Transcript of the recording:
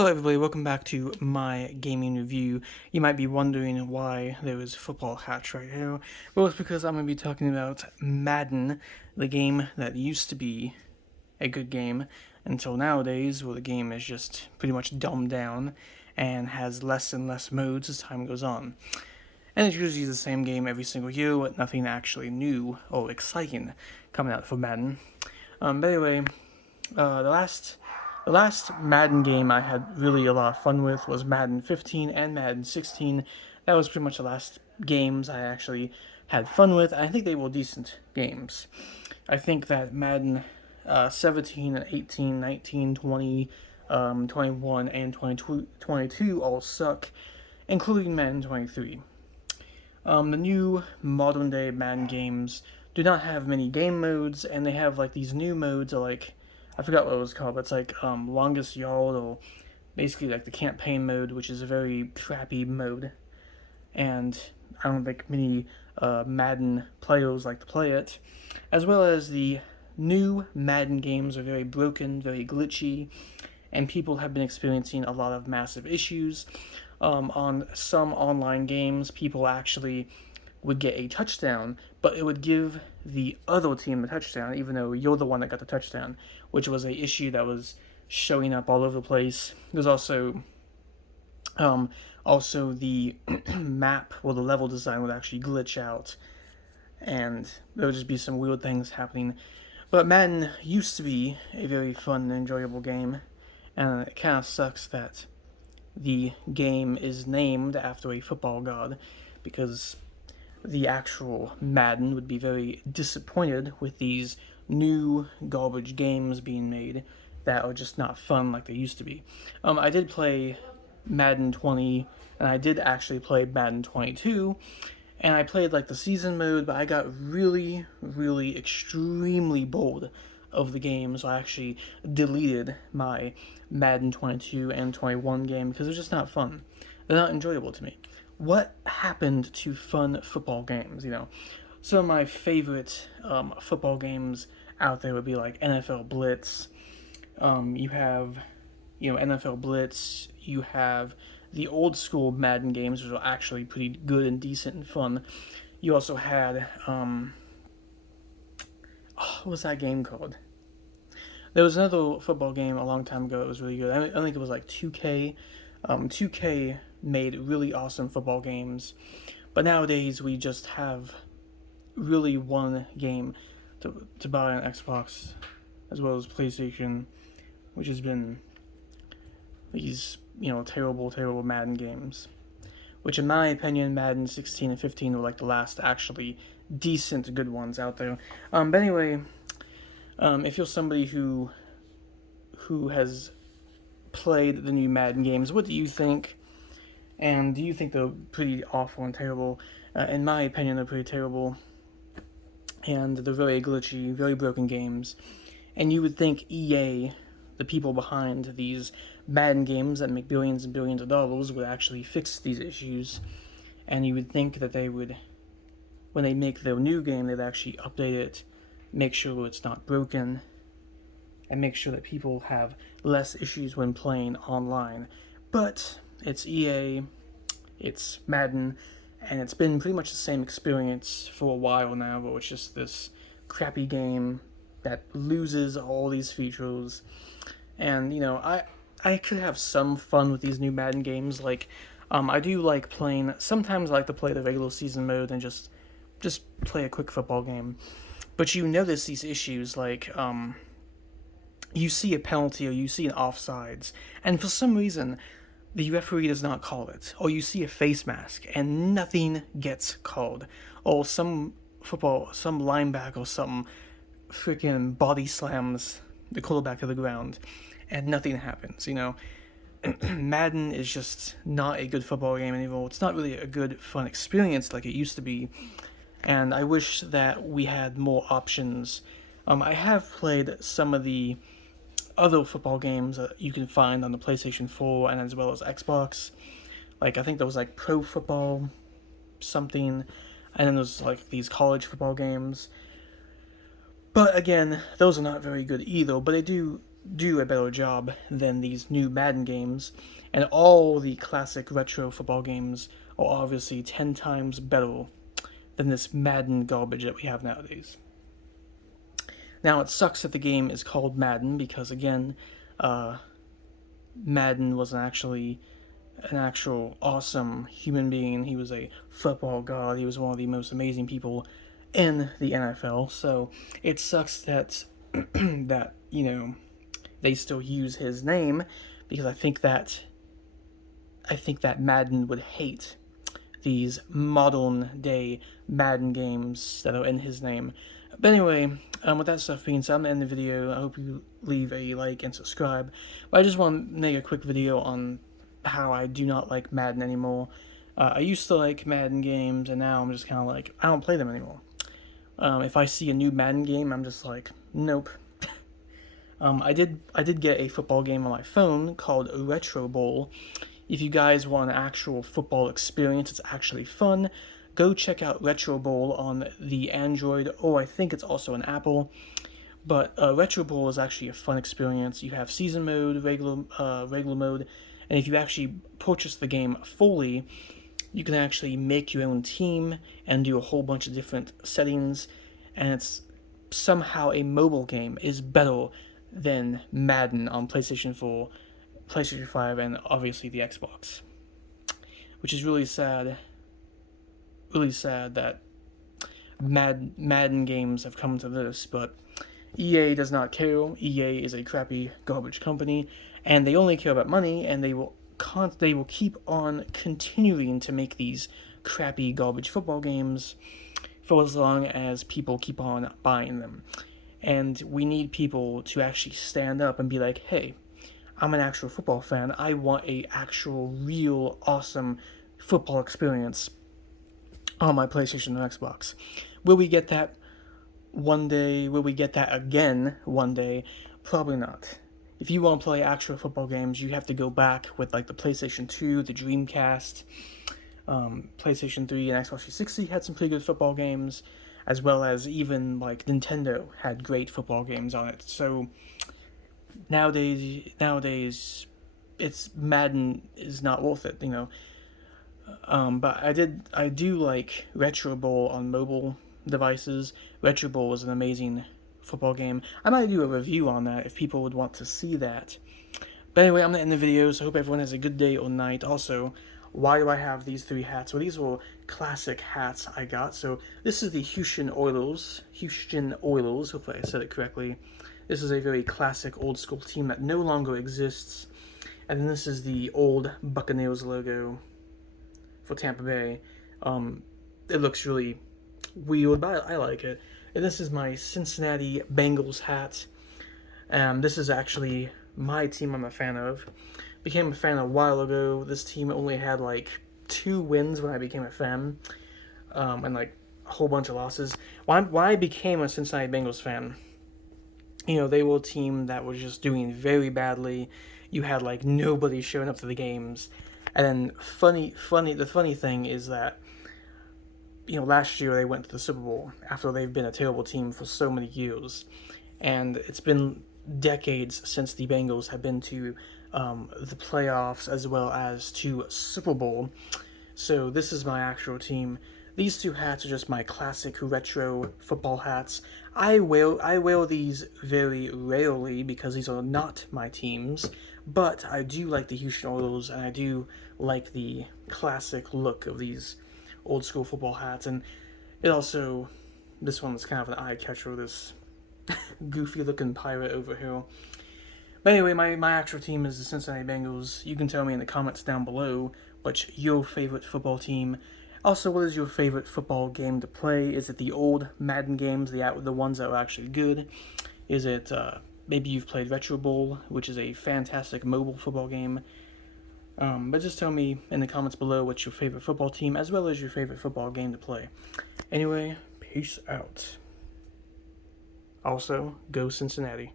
Hello everybody, welcome back to my gaming review. You might be wondering why there is football hats right here. Well, it's because I'm going to be talking about Madden, the game that used to be a good game until nowadays, where the game is just pretty much dumbed down and has less and less modes as time goes on. And it's usually the same game every single year with nothing actually new or exciting coming out for Madden. But anyway, the last Madden game I had really a lot of fun with was Madden 15 and Madden 16. That was pretty much the last games I actually had fun with. I think they were decent games. I think that Madden 17 and 18, 19, 20, 21, and 22 all suck, including Madden 23. The new modern day Madden games do not have many game modes, and they have like these new modes are like, I forgot what it was called, but it's like longest yard, or basically like the campaign mode, which is a very crappy mode, and I don't think many Madden players like to play it, as well as the new Madden games are very broken, very glitchy, and people have been experiencing a lot of massive issues. On some online games, people actually would get a touchdown, but it would give the other team the touchdown, even though you're the one that got the touchdown, which was a issue that was showing up all over the place. There's also the map or the level design would actually glitch out, and there would just be some weird things happening. But Madden used to be a very fun and enjoyable game, and it kind of sucks that the game is named after a football god, because the actual Madden would be very disappointed with these new garbage games being made that are just not fun like they used to be. I did play Madden 20, and I did actually play Madden 22, and I played like the season mode, but I got really, really extremely bored of the game, so I actually deleted my Madden 22 and 21 game because they're just not fun. They're not enjoyable to me. What happened to fun football games? Some of my favorite football games out there would be like NFL Blitz. You have, NFL Blitz. You have the old school Madden games, which are actually pretty good and decent and fun. You also had, what was that game called? There was another football game a long time ago that was really good. I think it was like 2K. 2K made really awesome football games, but nowadays we just have really one game to buy on Xbox as well as PlayStation, which has been these terrible Madden games, which in my opinion Madden 16 and 15 were like the last actually decent good ones out there. But anyway, if you're somebody who has played the new Madden games, what do you think? And do you think they're pretty awful and terrible? In my opinion, they're pretty terrible, and they're very glitchy, very broken games. And you would think EA, the people behind these Madden games that make billions and billions of dollars, would actually fix these issues. And you would think that they would, when they make their new game, they'd actually update it, make sure it's not broken, and make sure that people have less issues when playing online. But it's EA, it's Madden, and it's been pretty much the same experience for a while now, but it's just this crappy game that loses all these features. And, I could have some fun with these new Madden games. Like, I do like playing, sometimes I like to play the regular season mode and just play a quick football game. But you notice these issues, like, you see a penalty or you see an offsides, and for some reason, the referee does not call it. Or you see a face mask, and nothing gets called. Or some linebacker or something freaking body slams the quarterback to the ground, and nothing happens, Madden is just not a good football game anymore. It's not really a good, fun experience like it used to be, and I wish that we had more options. I have played some of the other football games that you can find on the PlayStation 4 and as well as Xbox. Like, I think there was like Pro Football something, and then there's like these college football games. But again, those are not very good either, but they do do a better job than these new Madden games, and all the classic retro football games are obviously 10 times better than this Madden garbage that we have nowadays. Now, it sucks that the game is called Madden because, again, Madden was an actual awesome human being. He was a football god. He was one of the most amazing people in the NFL. So it sucks that that they still use his name, because I think that Madden would hate these modern day Madden games that are in his name. But anyway, with that stuff being said, I'm gonna end the video. I hope you leave a like and subscribe. But I just want to make a quick video on how I do not like Madden anymore. I used to like Madden games, and now I'm just kind of like, I don't play them anymore. If I see a new Madden game, I'm just like, nope. I did get a football game on my phone called Retro Bowl. If you guys want an actual football experience, it's actually fun. Go check out Retro Bowl on the Android, or I think it's also an Apple. But Retro Bowl is actually a fun experience. You have season mode, regular mode, and if you actually purchase the game fully, you can actually make your own team and do a whole bunch of different settings, and it's somehow a mobile game is better than Madden on PlayStation 4, PlayStation 5, and obviously the Xbox. Which is really sad. Really sad that Madden games have come to this, but EA does not care. EA is a crappy garbage company, and they only care about money, and they will keep on continuing to make these crappy garbage football games for as long as people keep on buying them. And we need people to actually stand up and be like, hey, I'm an actual football fan. I want a actual, real, awesome football experience on my PlayStation and Xbox. Will we get that one day? Will we get that again one day? Probably not. If you want to play actual football games, you have to go back with like the PlayStation 2, the Dreamcast, PlayStation 3, and Xbox 360 had some pretty good football games, as well as even like Nintendo had great football games on it. So nowadays, it's Madden is not worth it, But I do like Retro Bowl on mobile devices. Retro Bowl was an amazing football game. I might do a review on that if people would want to see that. But anyway, I'm gonna end the video, so I hope everyone has a good day or night. Also, why do I have these 3 hats? Well, these were classic hats I got. So this is the Houston Oilers. Hopefully I said it correctly. This is a very classic old school team that no longer exists. And then this is the old Buccaneers logo for Tampa Bay. It looks really weird, but I like it. And this is my Cincinnati Bengals hat. This is actually my team I'm a fan of. Became a fan a while ago. This team only had like 2 wins when I became a fan, and like a whole bunch of losses. When I became a Cincinnati Bengals fan, they were a team that was just doing very badly. You had like nobody showing up to the games. And then the funny thing is that, last year they went to the Super Bowl after they've been a terrible team for so many years. And it's been decades since the Bengals have been to the playoffs as well as to Super Bowl. So this is my actual team. These 2 hats are just my classic retro football hats. I wear these very rarely because these are not my teams, but I do like the Houston Oilers, and I do like the classic look of these old school football hats. And this one's kind of an eye catcher, this goofy looking pirate over here. But anyway, my actual team is the Cincinnati Bengals. You can tell me in the comments down below what's your favorite football team. Also, what is your favorite football game to play? Is it the old Madden games, the ones that are actually good? Is it, maybe you've played Retro Bowl, which is a fantastic mobile football game? But just tell me in the comments below what's your favorite football team, as well as your favorite football game to play. Anyway, peace out. Also, go Cincinnati.